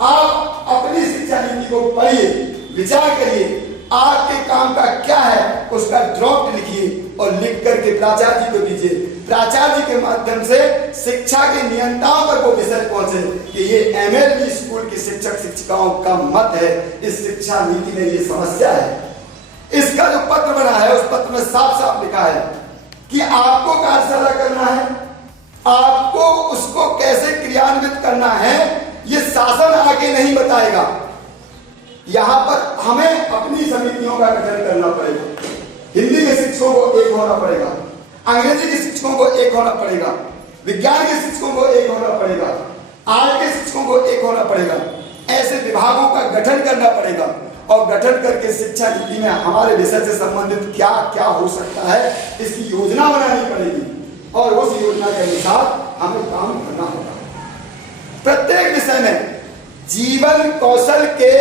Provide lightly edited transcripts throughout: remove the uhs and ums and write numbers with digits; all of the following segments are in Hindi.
आप अपनी शिक्षा नीति को पढ़िए, विचार करिए, आपके काम का क्या है उसका ड्राफ्ट लिखिए और लिख करके प्राचार्य जी को दीजिए। प्राचार्य जी के माध्यम से शिक्षा के नियंताओं पर वो विषय पहुंचे कि ये एमएलबी स्कूल की शिक्षक शिक्षिकाओं का मत है, इस शिक्षा नीति में ये समस्या है। इसका जो पत्र बना है उस पत्र में साफ साफ लिखा है कि आपको कार्यशाला करना है, आपको उसको कैसे क्रियान्वित करना है ये शासन आगे नहीं बताएगा। यहां पर हमें अपनी समितियों का गठन करना पड़ेगा। हिंदी के शिक्षकों को एक होना पड़ेगा, अंग्रेजी के शिक्षकों को एक होना पड़ेगा, विज्ञान के शिक्षकों को एक होना पड़ेगा, आर्ट के शिक्षकों को एक होना पड़ेगा। ऐसे विभागों का गठन करना पड़ेगा और गठन करके शिक्षा नीति में हमारे विषय से संबंधित क्या क्या हो सकता है इसकी योजना बनानी पड़ेगी और उस योजना के अनुसार हमें काम करना होगा। प्रत्येक विषय में जीवन कौशल के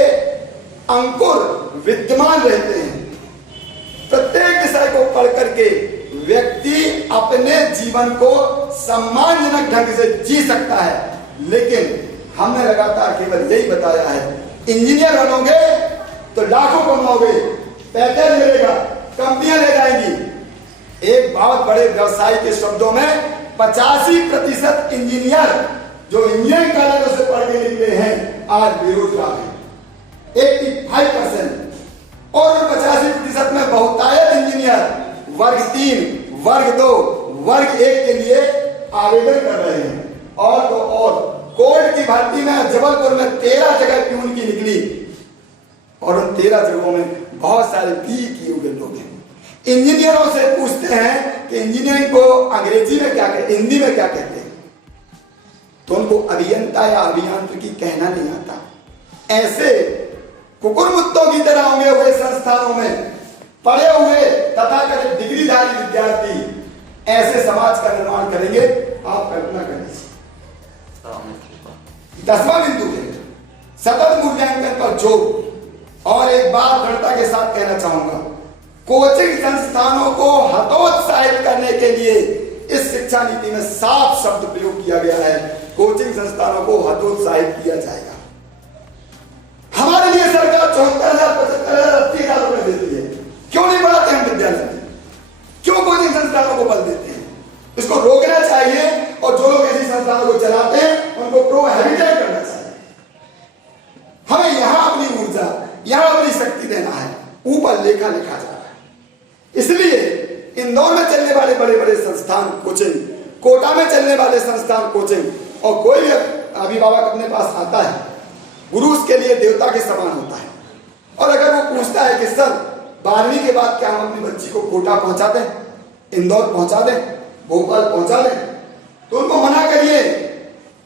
अंकुर विद्यमान रहते हैं। प्रत्येक विषय को पढ़ करके व्यक्ति अपने जीवन को सम्मानजनक ढंग से जी सकता है। लेकिन हमने लगातार केवल यही बताया है, इंजीनियर बनोगे तो लाखों कमाओगे, पैकेज मिलेगा, कंपनियां ले जाएंगी। एक बहुत बड़े व्यवसायी के शब्दों में 85% इंजीनियर जो इंजीनियरिंग कॉलेजों से पढ़ के निकले हैं आज बेरोजगार हैं। 85% और 85% में बहुतायत इंजीनियर वर्ग 3, वर्ग 2, वर्ग 1 के लिए आवेदन कर रहे हैं। और तो और कोर्ट की भर्ती में जबलपुर में 13 जगह प्यून की निकली और उन 13 जगहों में बहुत सारे बी किए हुए लोग हैं। इंजीनियरों से पूछते हैं कि इंजीनियरिंग को अंग्रेजी में क्या कहते, हिंदी में क्या कहते हैं, तो उनको अभियंता या अभियांत्रिकी कहना नहीं आता। ऐसे कुकुरमुत्तों की तरह होंगे हुए संस्थानों में पढ़े हुए तथाकथित डिग्रीधारी विद्यार्थी ऐसे समाज का निर्माण करेंगे। आप कल्पना कर लीजिए। 10वां बिंदु है सतत मूल्यांकन पर जोर। और एक बात दृढ़ता के साथ कहना चाहूंगा, कोचिंग संस्थानों को हतोत्साहित करने के लिए इस शिक्षा नीति में साफ शब्द प्रयोग किया गया है, कोचिंग संस्थानों को हतोत्साहित किया जाएगा। हमारे लिए सरकार 74,000, 75,000, 80,000 रुपए देती है, क्यों नहीं बढ़ाते हम विद्यालय में? क्यों कोचिंग संस्थानों को बल देते हैं? इसको रोकना चाहिए और जो लोग ऐसी संस्थानों को चलाते हैं उनको प्रोहिबिटेड करना चाहिए। हमें यहां अपनी ऊर्जा, यहां अपनी शक्ति देना है, ऊपर लेखा लिखा जा रहा है। इसलिए इंदौर में चलने वाले बड़े बड़े संस्थान कोचिंग, कोटा में चलने वाले संस्थान कोचिंग, और कोई भी अभिभावक अपने पास आता है, गुरु उसके लिए देवता के समान होता है। और अगर वो पूछता है कि सर 12वीं के बाद क्या हम अपनी बच्ची को कोटा पहुंचा दें, इंदौर पहुंचा दें, भोपाल पहुंचा दें, तो उनको मना करिए।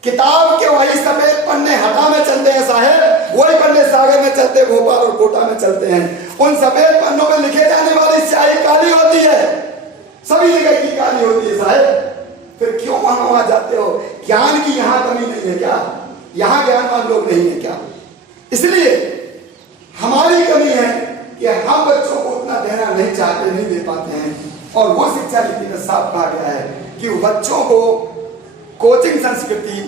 किताब के वही सफेद पन्ने हटा में चलते हैं साहेब, वही पन्ने सागर में चलते, भोपाल और कोटा में चलते हैं। उन सफेद पन्नों में लिखे जाने वाली स्याही काली होती है, सभी जगह की काली होती है साहेब। फिर क्यों वहां जाते हो? ज्ञान की यहां कमी नहीं है क्या? यहां ज्ञानवान लोग नहीं है क्या? इसलिए हमारी कमी है कि हम बच्चों को उतना देना नहीं चाहते, नहीं दे पाते हैं। और वो शिक्षा नीति में साफ कहा गया है कि बच्चों को कोचिंग संस्कृति,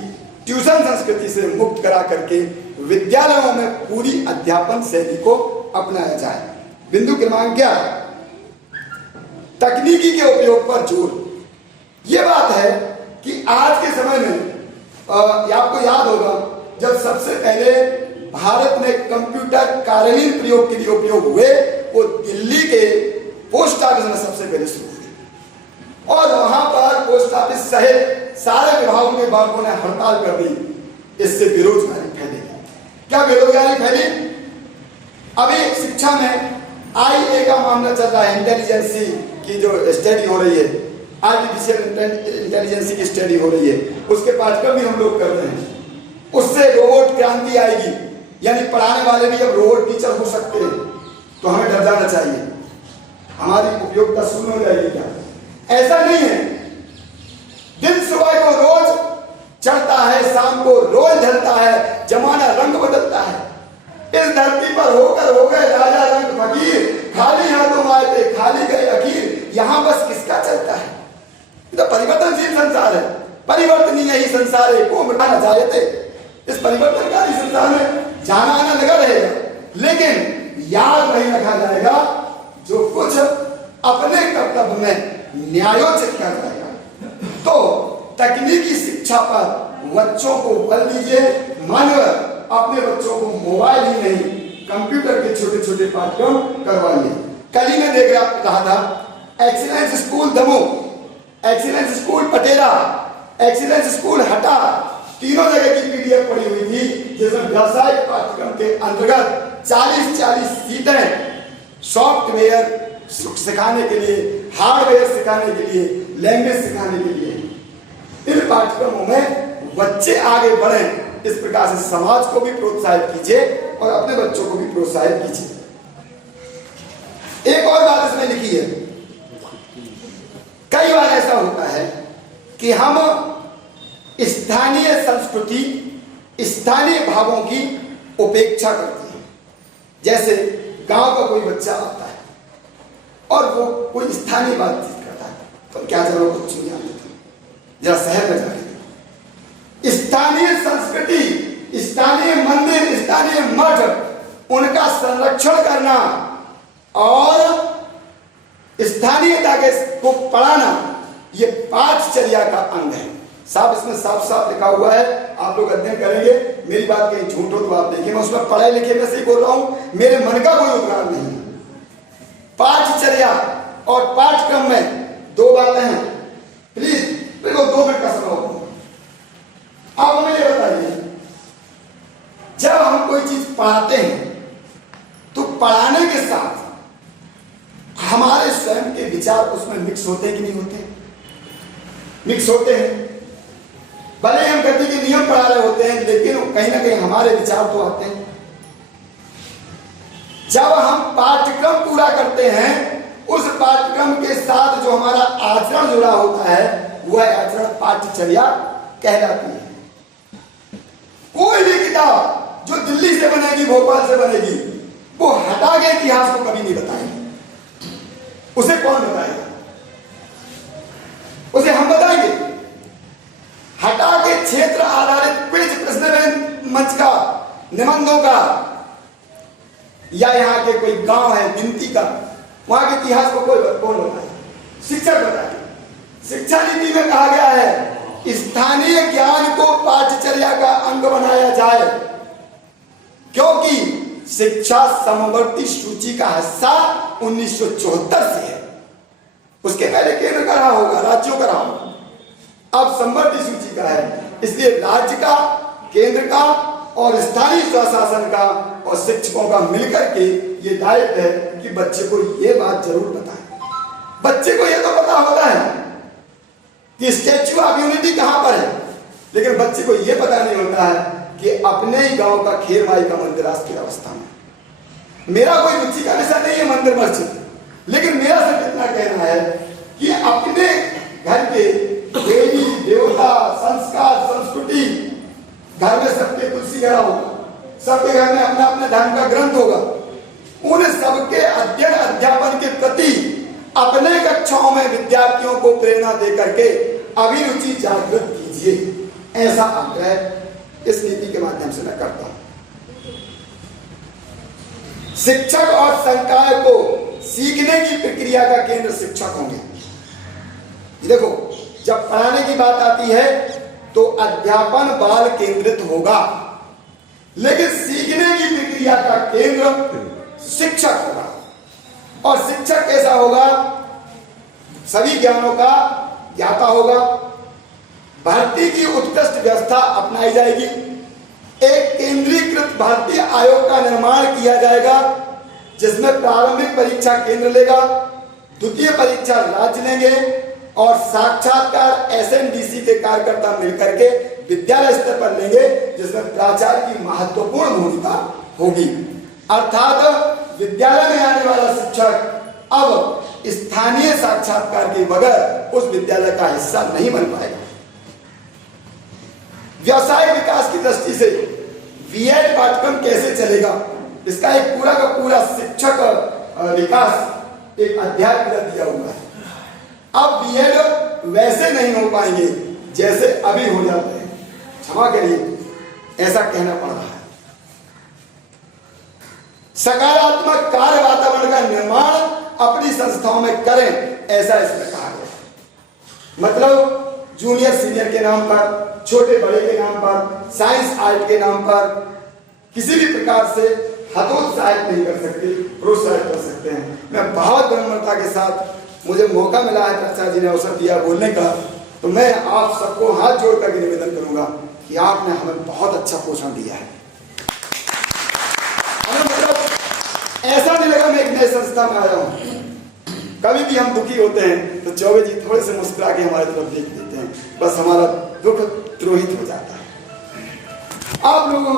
ट्यूशन संस्कृति से मुक्त करा करके विद्यालयों में पूरी अध्यापन शैली को अपनाया जाए। बिंदु क्रमांक क्या? तकनीकी के उपयोग पर जोर। यह बात है कि आज के समय में आपको याद होगा जब सबसे पहले भारत में कंप्यूटर कार्यालयीन प्रयोग के लिए उपयोग हुए, वो दिल्ली के पोस्ट ऑफिस में सबसे पहले शुरू हुए और वहां पर पोस्ट ऑफिस सहित सारे विभागों के बाबुओं ने हड़ताल कर दी। इससे बेरोजगारी फैलेगी। क्या बेरोजगारी फैली? अभी शिक्षा में IA का मामला चल रहा है, इंटेलिजेंसी की जो स्टडी हो रही है, आर्टिफिशियल इंटेलिजेंसी की स्टडी हो रही है, उसके पाठ्यक्रम भी हम लोग कर रहे हैं। उससे रोबोट क्रांति आएगी, यानी पढ़ाने वाले भी अब रोबोट टीचर हो सकते हैं। तो हमें डर जाना चाहिए, हमारी उपयोगिता शून्य हो जाएगी क्या? ऐसा नहीं है। दिन सुबह को रोज चढ़ता है, शाम को रोज ढलता है, जमाना रंग बदलता है। इस धरती पर होकर हो गए राजा रंग फकीर, खाली हाथों आए थे खाली गए अखीर। यहां बस किसका चलता है? तो परिवर्तनशील संसार है, परिवर्तनीय ही संसार है, को मिटाना चाहते इस परिवर्तनकारी संसार संस्था में जाना आना लगा रहेगा, लेकिन याद नहीं रखा जाएगा जो कुछ अपने कर्तव्य में न्यायोचित कर जाएगा। तो तकनीकी शिक्षा पर बच्चों को बल दीजिए, मानव अपने बच्चों को मोबाइल ही नहीं कंप्यूटर के छोटे छोटे पाठ्यक्रम करवाइए। कल ही मैं देख रहा था excellence school Damoh, excellence school Patela, excellence school Hata, तीनों जगह की पीडीएफ पड़ी हुई थी जिसमें व्यवसायिक पाठ्यक्रम के अंतर्गत 40-40 सीटें सॉफ्टवेयर सिखाने के लिए, हार्डवेयर सिखाने के लिए, लैंग्वेज सिखाने के लिए। इन पाठ्यक्रमों में बच्चे आगे बढ़ें, इस प्रकार से समाज को भी प्रोत्साहित कीजिए और अपने बच्चों को भी प्रोत्साहित कीजिए। एक और बात इसमें लिखी है, कई बार ऐसा होता है कि हम स्थानीय संस्कृति, स्थानीय भावों की उपेक्षा करते हैं। जैसे गांव का कोई बच्चा आता है और वो कोई स्थानीय बातचीत करता है तो क्या चलो कुछ नहीं आते, जरा शहर में जाके स्थानीय संस्कृति, स्थानीय मंदिर, स्थानीय मठ, उनका संरक्षण करना और स्थानीयता को पढ़ाना, ये पाठचर्या का अंग है। साफ इसमें साफ साफ लिखा हुआ है, आप लोग अध्ययन करेंगे, मेरी बात कहीं झूठ हो तो आप देखिए, मैं उसमें पढ़ाई लिखे में से ही बोल रहा हूं, मेरे मन का कोई उपकार नहीं है। पाठचर्या और पाठक्रम में दो बातें हैं, प्लीज देखो 2 मिनट का समय होगा। आप हमें ये बताइए, जब हम कोई चीज पढ़ाते हैं तो पढ़ाने के साथ हमारे स्वयं के विचार उसमें मिक्स होते हैं कि नहीं होते? मिक्स होते हैं। भले हम गति के नियम पढ़ा रहे होते हैं, लेकिन कहीं ना कहीं हमारे विचार तो आते हैं। जब हम पाठ्यक्रम पूरा करते हैं, उस पाठ्यक्रम के साथ जो हमारा आचरण जुड़ा होता है, वह आचरण पाठचर्या कहलाती है। कोई भी किताब जो दिल्ली से बनेगी, भोपाल से बनेगी, वो हटा के इतिहास को कभी नहीं बताएगी। उसे कौन बताएगा? उसे हम बताएंगे। हटा के क्षेत्र आधारित क्विज, प्रश्न मंच का, निबंधों का, या यहाँ के कोई गांव है गिनती का, वहां के इतिहास को कौन बताए? शिक्षक बताए। शिक्षा नीति में कहा गया है स्थानीय ज्ञान को पाठचर्या का अंग बनाया जाए, क्योंकि शिक्षा समवर्ती सूची का हिस्सा 1974 से है। उसके पहले केंद्र का रहा होगा, राज्यों का रहा होगा, अब समवर्ती सूची का है। इसलिए राज्य का, केंद्र का और स्थानीय स्वशासन का और शिक्षकों का मिलकर के ये दायित्व है कि बच्चे को ये बात जरूर बताएं। बच्चे को ये तो पता होता है कि स्टैच्यू ऑफ यूनिटी कहां पर है, लेकिन बच्चे को यह पता नहीं होता है कि अपने ही गांव का खेरमाई का मंदिर आज की अवस्था में। मेरा कोई रुचि का विषय नहीं है मंदिर मस्जिद, लेकिन मेरा सिर्फ इतना कहना है कि अपने घर के देवी देवता, संस्कार, संस्कृति, घर में सबके तुलसी घड़ा होगा, सबके घर में अपना अपना धर्म का ग्रंथ होगा, उन सबके अध्ययन अध्यापन के प्रति अपने कक्षाओं में विद्यार्थियों को प्रेरणा दे करके अभिरुचि जागृत कीजिए। ऐसा आग्रह इस नीति के माध्यम से मैं करता हूं। शिक्षक और संकाय को सीखने की प्रक्रिया का केंद्र शिक्षक होंगे। देखो, जब पढ़ाने की बात आती है तो अध्यापन बाल केंद्रित होगा, लेकिन सीखने की प्रक्रिया का केंद्र शिक्षक होगा। और शिक्षक कैसा होगा? सभी ज्ञानों का ज्ञाता होगा। भर्ती की उत्कृष्ट व्यवस्था अपनाई जाएगी। एक केंद्रीकृत भारतीय आयोग का निर्माण किया जाएगा, जिसमें प्रारंभिक परीक्षा केंद्र लेगा, द्वितीय परीक्षा राज्य लेंगे और साक्षात्कार एसएनडीसी के कार्यकर्ता मिलकर के विद्यालय स्तर पर लेंगे, जिसमें प्राचार्य की महत्वपूर्ण भूमिका होगी। अर्थात विद्यालय में आने वाला शिक्षक अब स्थानीय साक्षात्कार के बगैर उस विद्यालय का हिस्सा नहीं बन पाएगा। व्यवसाय विकास की दृष्टि से बीएड पाठ्यक्रम कैसे चलेगा, इसका एक पूरा का पूरा शिक्षक विकास एक अध्याय पूरा दिया हुआ है। अब बीएड वैसे नहीं हो पाएंगे जैसे अभी हो जाते हैं, क्षमा करिए ऐसा कहना पड़ रहा है, सकारात्मक कार्य वातावरण का निर्माण अपनी संस्थाओं में करें, ऐसा इसमें कहा गया। मतलब जूनियर सीनियर के नाम पर, छोटे बड़े के नाम पर, साइंस आर्ट के नाम पर किसी भी प्रकार से हतोत्साहित नहीं कर सकते, प्रोत्साहित कर सकते हैं। मैं बहुत विनम्रता के साथ, मुझे मौका मिला है, चर्चा जी ने अवसर दिया बोलने का, तो मैं आप सबको हाथ जोड़ करके निवेदन करूंगा कि आपने हमें बहुत अच्छा पोषण दिया है। मतलब ऐसा नहीं लगा मैं एक नई संस्था में आया हूं। कभी भी हम दुखी होते हैं तो चौबे जी थोड़े से मुस्कुरा के हमारे तरफ देख देते हैं, बस हमारा दुख द्रोहित हो जाता है। आप लोगों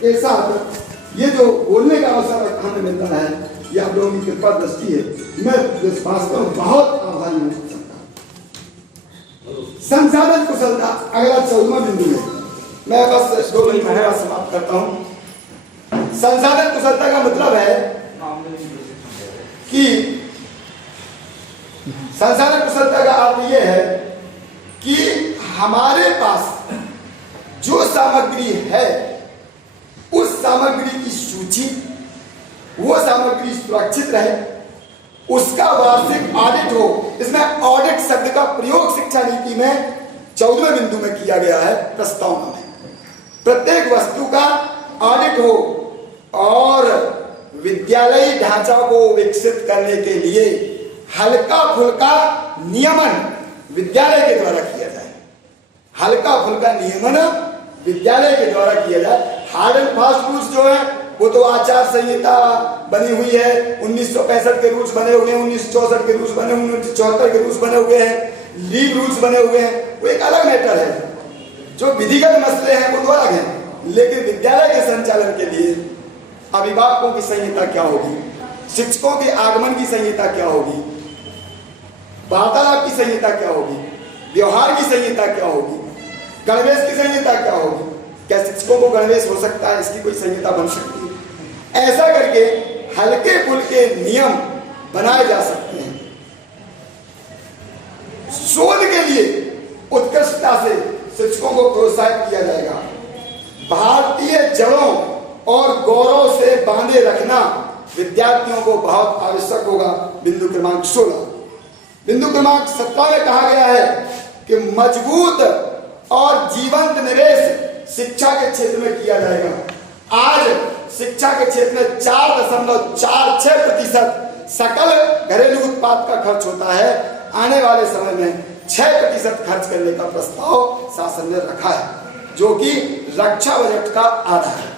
के साथ ये जो बोलने का अवसर हमें मिलता है, ये आप लोगों की कृपा दृष्टि है। मैं वास्तव में बहुत आभारी हूँ। संसाधन कुशलता अगला 14वां बिंदु है। मैं बस 2 मिनट में समाप्त करता हूँ। संसाधन कुशलता का मतलब है कि संसाधन कुशलता का अर्थ यह है कि हमारे पास जो सामग्री है उस सामग्री की सूची, वो सामग्री सुरक्षित रहे, उसका वार्षिक ऑडिट हो। इसमें ऑडिट शब्द का प्रयोग शिक्षा नीति में 14वें बिंदु में किया गया है प्रस्तावना में। प्रत्येक वस्तु का ऑडिट हो और विद्यालयी ढांचा को विकसित करने के लिए हल्का फुल्का नियमन विद्यालय के द्वारा किया जाए। हल्का फुल्का नियमन विद्यालय के द्वारा किया जाए। हार्ड एंड फास्ट रूल्स जो है वो तो आचार संहिता बनी हुई है, 1965 के रूल्स बने हुए हैं, 1964 के रूल्स बने हुए हैं, 1974 के रूल्स बने हुए हैं, लीव रूल्स बने हुए हैं, वो एक अलग मैटर है। जो विधिगत मसले हैं वो तो अलग है, लेकिन विद्यालय के संचालन के लिए अभिभावकों की संहिता क्या होगी, शिक्षकों के आगमन की संहिता क्या होगी, वार्तालाप की संहिता क्या होगी, व्यवहार की संहिता क्या होगी, गणवेश की संहिता क्या होगी, क्या शिक्षकों को गणवेश हो सकता है, इसकी कोई संहिता बन सकती है। ऐसा करके हल्के फुल्के नियम बनाए जा सकते हैं। शोध के लिए उत्कृष्टता से शिक्षकों को प्रोत्साहित किया जाएगा। भारतीय जड़ों और गौरव से बांधे रखना विद्यार्थियों को बहुत आवश्यक होगा। बिंदु क्रमांक 16। बिंदु क्रमांक 17 में कहा गया है कि मजबूत और जीवंत निवेश शिक्षा के क्षेत्र में किया जाएगा। आज शिक्षा के क्षेत्र में 4.46% सकल घरेलू उत्पाद का खर्च होता है। आने वाले समय में 6% खर्च करने का प्रस्ताव शासन ने रखा है, जो कि रक्षा बजट का आधा है।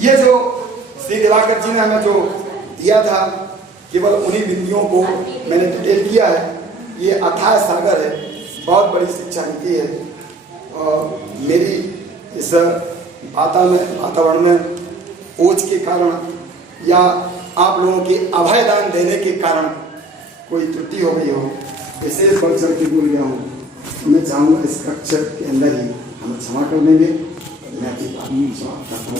ये जो श्री दिवाकर जी ने हमें जो दिया था, केवल उन्हीं बिंदुओं को मैंने डिटेल किया है। ये अथाह सागर है, बहुत बड़ी शिक्षा नीति है। और मेरी इस वातावरण में ओझ के कारण या आप लोगों के अभयदान देने के कारण कोई त्रुटि हो गई हो, विशेष बढ़ चढ़ के बोल गया हूँ, तो मैं चाहूँगा इस कक्षा के अंदर ही हमें क्षमा कर देंगे। मैं आपकी बात समाप्त करता हूँ।